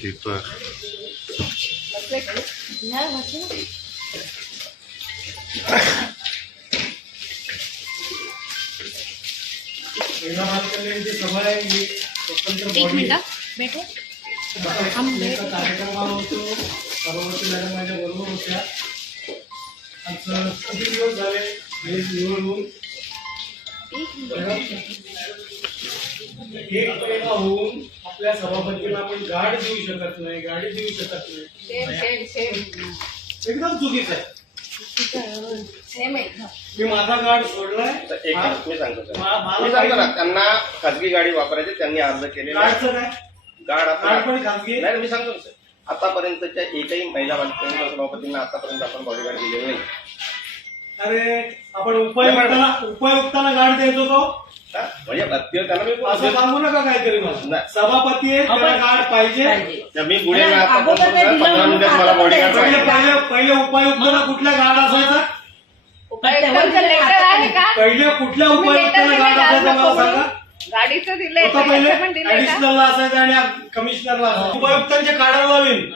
दीपक सभा आहे ही स्वतंत्र बॉडी बैठो कार्यक्रम होतो. सर्वोच्च मॅडम माझ्या बरोबर होत्या. आमचं किती दिवस झाले निवडून एक महिना होऊन आपल्या सभापतीला आपण गाडी देऊ शकत नाही, गाडी देऊ शकत नाही. एकदम चुकीचं आहे. मी माझा गाड सोडलाय. मी सांगतो ना, त्यांना खाजगी गाडी वापरायची त्यांनी अर्ज केलेला गाडचं काय गाड गाड पण खाजगी नाही. मी सांगतो ना सर, आतापर्यंतच्या एकही महिला सभापतींना आतापर्यंत आपण बॉडीगार्ड दिलेलं नाही. अरे आपण उपायुक्ताला गाड द्यायचो तो म्हणजे त्यांना मी असं सांगू नका काहीतरी. मला सभापती आहे त्याला गाड पाहिजे. मी गुढे आता 15 मिनिटात मला बॉडीगार्ड पहिले उपायुक्ताला कुठल्या गाड असायचा? पहिले कुठल्या उपायुक्ताला गाड असायचा मला सांगा. गाडीचं दिलंय पहिले ऍडिशनलला असायचं आणि कमिशनरला असायचं. उपायुक्तांच्या कार्डाला लावीन.